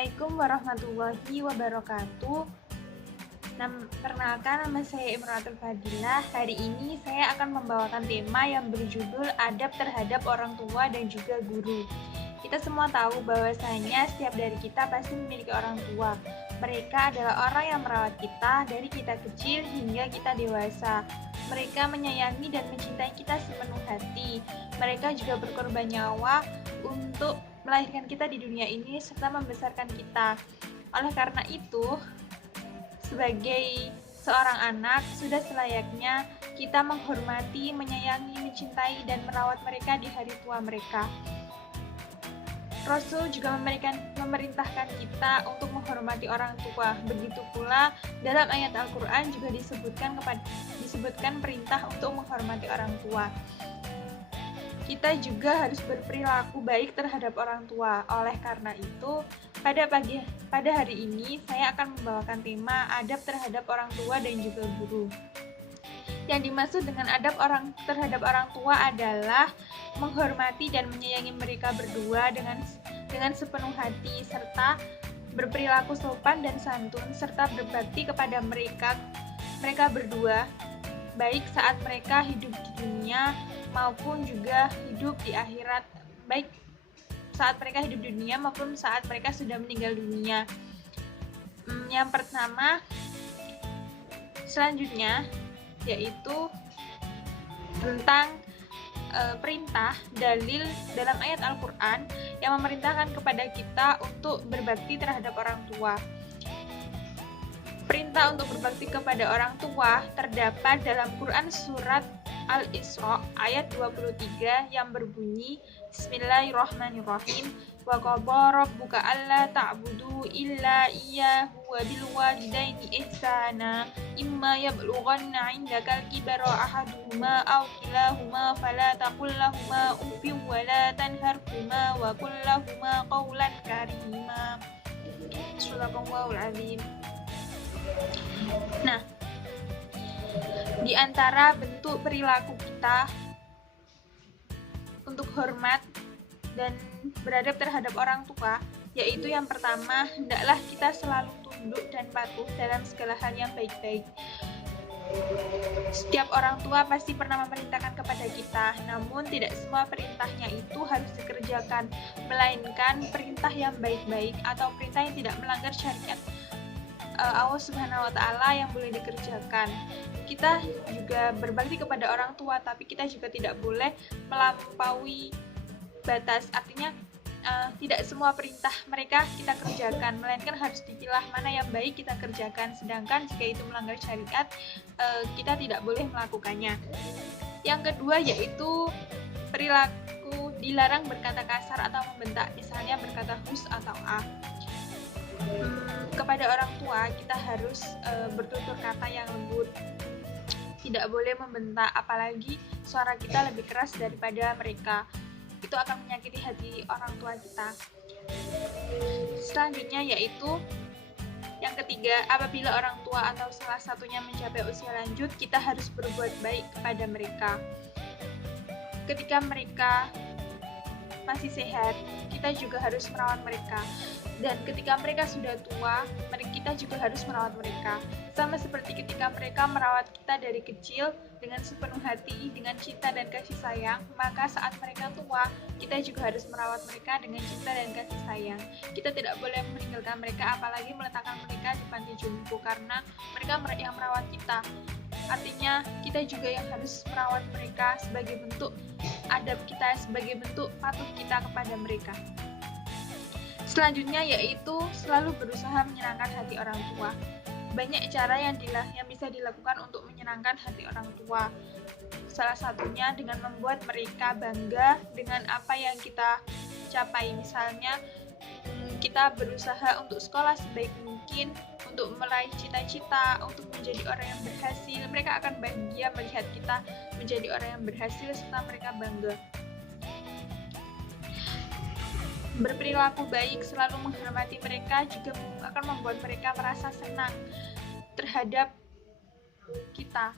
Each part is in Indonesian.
Assalamualaikum warahmatullahi wabarakatuh. Perkenalkan, nama saya Imratul Fadilah. Hari ini saya akan membawakan tema yang berjudul adab terhadap orang tua dan juga guru. Kita semua tahu bahwasanya setiap dari kita pasti memiliki orang tua. Mereka adalah orang yang merawat kita dari kita kecil hingga kita dewasa. Mereka menyayangi dan mencintai kita sepenuh hati. Mereka juga berkorban nyawa untuk melahirkan kita di dunia ini serta membesarkan kita. Oleh karena itu, sebagai seorang anak, sudah selayaknya kita menghormati, menyayangi, mencintai, dan merawat mereka di hari tua mereka. Rasul juga memerintahkan kita untuk menghormati orang tua. Begitu pula dalam ayat Al-Quran juga disebutkan perintah untuk menghormati orang tua. Kita juga harus berperilaku baik terhadap orang tua. Oleh karena itu, pada hari ini saya akan membawakan tema adab terhadap orang tua dan juga guru. Yang dimaksud dengan adab terhadap orang tua adalah menghormati dan menyayangi mereka berdua dengan sepenuh hati, serta berperilaku sopan dan santun, serta berbakti kepada mereka berdua, baik saat mereka hidup di dunia maupun juga hidup di akhirat, baik saat mereka hidup di dunia maupun saat mereka sudah meninggal dunia. Yang pertama, selanjutnya yaitu tentang perintah dalil dalam ayat Al-Quran yang memerintahkan kepada kita untuk berbakti terhadap orang tua. Perintah untuk berbakti kepada orang tua terdapat dalam Quran surat Al-Isra ayat 23 yang berbunyi Bismillahirrahmanirrahim. Wa qadha rabbuka alla ta'budu illa iyyahu wa bil walidaini ihsana imma yablughanna 'indaka al-kibara ahaduhuma aw kilahuma fala taqul lahumu uffin wa la tanharhuma wa qul lahumu qawlan karima. Shadaqallahul azim. Nah, di antara bentuk perilaku kita untuk hormat dan beradab terhadap orang tua, yaitu yang pertama, hendaklah kita selalu tunduk dan patuh dalam segala hal yang baik-baik. Setiap orang tua pasti pernah memerintahkan kepada kita, namun tidak semua perintahnya itu harus dikerjakan, melainkan perintah yang baik-baik atau perintah yang tidak melanggar syariat Allah Subhanahu wa Ta'ala yang boleh dikerjakan. Kita juga berbakti kepada orang tua, tapi kita juga tidak boleh melampaui batas. Artinya tidak semua perintah mereka kita kerjakan, melainkan harus dipilah mana yang baik kita kerjakan. Sedangkan jika itu melanggar syariat, kita tidak boleh melakukannya. Yang kedua yaitu perilaku dilarang berkata kasar atau membentak, misalnya berkata hus atau ah. Kepada orang tua kita harus bertutur kata yang lembut, tidak boleh membentak, apalagi suara kita lebih keras daripada mereka. Itu akan menyakiti hati orang tua kita. Selanjutnya yaitu yang ketiga, apabila orang tua atau salah satunya mencapai usia lanjut, kita harus berbuat baik kepada mereka. Ketika mereka masih sehat, kita juga harus merawat mereka. Dan ketika mereka sudah tua, kita juga harus merawat mereka. Sama seperti ketika mereka merawat kita dari kecil dengan sepenuh hati, dengan cinta dan kasih sayang, maka saat mereka tua, kita juga harus merawat mereka dengan cinta dan kasih sayang. Kita tidak boleh meninggalkan mereka, apalagi meletakkan mereka di panti jompo, karena mereka yang merawat kita. Artinya, kita juga yang harus merawat mereka sebagai bentuk adab kita, sebagai bentuk patuh kita kepada mereka. Selanjutnya yaitu selalu berusaha menyenangkan hati orang tua. Banyak cara yang bisa dilakukan untuk menyenangkan hati orang tua. Salah satunya dengan membuat mereka bangga dengan apa yang kita capai. Misalnya kita berusaha untuk sekolah sebaik mungkin, untuk meraih cita-cita, untuk menjadi orang yang berhasil. Mereka akan bahagia melihat kita menjadi orang yang berhasil serta mereka bangga. Berperilaku baik, selalu menghormati mereka juga akan membuat mereka merasa senang terhadap kita,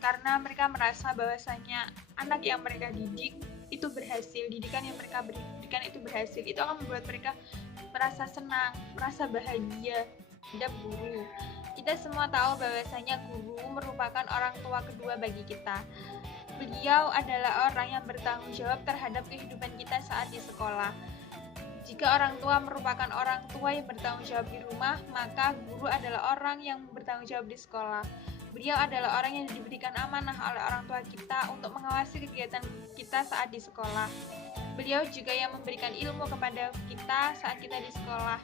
karena mereka merasa bahwasanya anak yang mereka didik itu berhasil, didikan yang mereka berikan itu berhasil. Itu akan membuat mereka merasa senang, merasa bahagia terhadap guru. Kita semua tahu bahwasanya guru merupakan orang tua kedua bagi kita. Beliau adalah orang yang bertanggung jawab terhadap kehidupan kita saat di sekolah. Jika orang tua merupakan orang tua yang bertanggung jawab di rumah, maka guru adalah orang yang bertanggung jawab di sekolah. Beliau adalah orang yang diberikan amanah oleh orang tua kita untuk mengawasi kegiatan kita saat di sekolah. Beliau juga yang memberikan ilmu kepada kita saat kita di sekolah.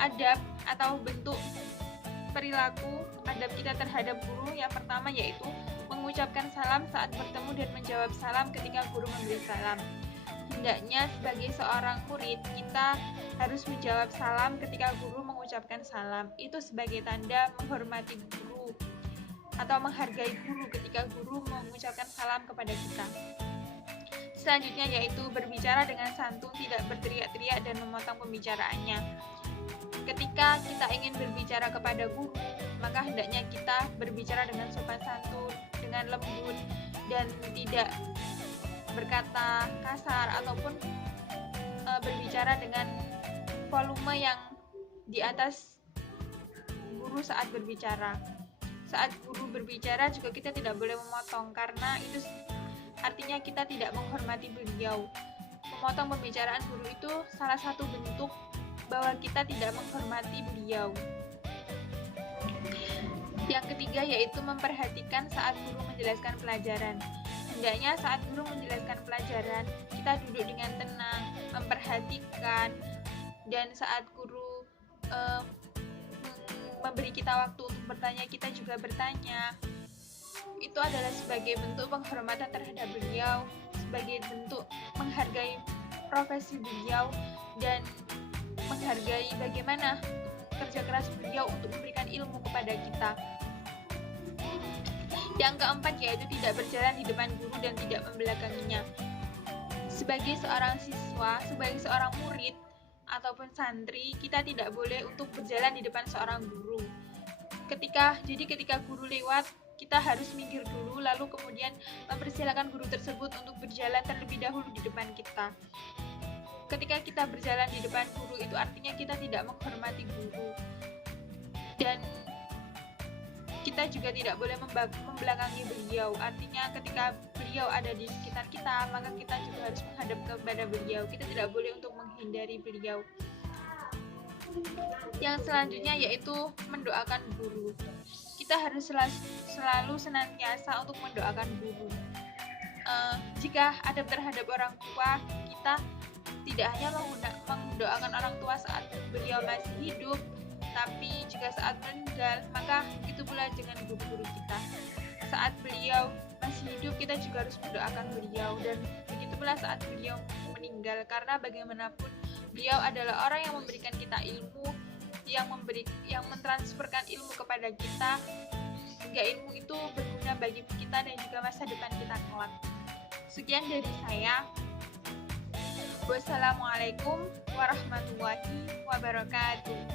Adab atau bentuk perilaku adab kita terhadap guru yang pertama yaitu mengucapkan salam saat bertemu dan menjawab salam ketika guru memberi salam. Hendaknya sebagai seorang murid kita harus menjawab salam ketika guru mengucapkan salam. Itu sebagai tanda menghormati guru atau menghargai guru ketika guru mengucapkan salam kepada kita. Selanjutnya yaitu berbicara dengan santun, tidak berteriak-teriak dan memotong pembicaraannya. Ketika kita ingin berbicara kepada guru, maka hendaknya kita berbicara dengan sopan santun, dengan lembut, dan tidak berkata kasar ataupun berbicara dengan volume yang di atas guru saat berbicara. Saat guru berbicara juga kita tidak boleh memotong, karena itu artinya kita tidak menghormati beliau. Memotong pembicaraan guru itu salah satu bentuk bahwa kita tidak menghormati beliau. Yang ketiga yaitu memperhatikan saat guru menjelaskan pelajaran. Hendaknya saat guru menjelaskan pelajaran, kita duduk dengan tenang, memperhatikan, dan saat guru memberi kita waktu untuk bertanya, kita juga bertanya. Itu adalah sebagai bentuk penghormatan terhadap beliau, sebagai bentuk menghargai profesi beliau, dan menghargai bagaimana kerja keras beliau untuk memberikan ilmu kepada kita. Yang keempat yaitu tidak berjalan di depan guru dan tidak membelakanginya. Sebagai seorang siswa, sebagai seorang murid ataupun santri, kita tidak boleh untuk berjalan di depan seorang guru. Ketika guru lewat, kita harus minggir dulu, lalu kemudian mempersilakan guru tersebut untuk berjalan terlebih dahulu di depan kita. Ketika kita berjalan di depan guru, itu artinya kita tidak menghormati guru. Dan kita juga tidak boleh membelakangi beliau. Artinya ketika beliau ada di sekitar kita, maka kita juga harus menghadap kepada beliau. Kita tidak boleh untuk menghindari beliau. Yang selanjutnya yaitu mendoakan guru. Kita harus selalu senantiasa untuk mendoakan guru. Jika adab terhadap orang tua, kita tidak hanya mendoakan orang tua saat beliau masih hidup, tapi jika saat meninggal, maka itu pula dengan guru-guru kita. Saat beliau masih hidup, kita juga harus mendoakan beliau, dan begitu pula saat beliau meninggal, karena bagaimanapun beliau adalah orang yang memberikan kita ilmu, yang mentransferkan ilmu kepada kita, hingga ilmu itu berguna bagi kita dan juga masa depan kita kelak. Sekian dari saya. Wassalamualaikum warahmatullahi wabarakatuh.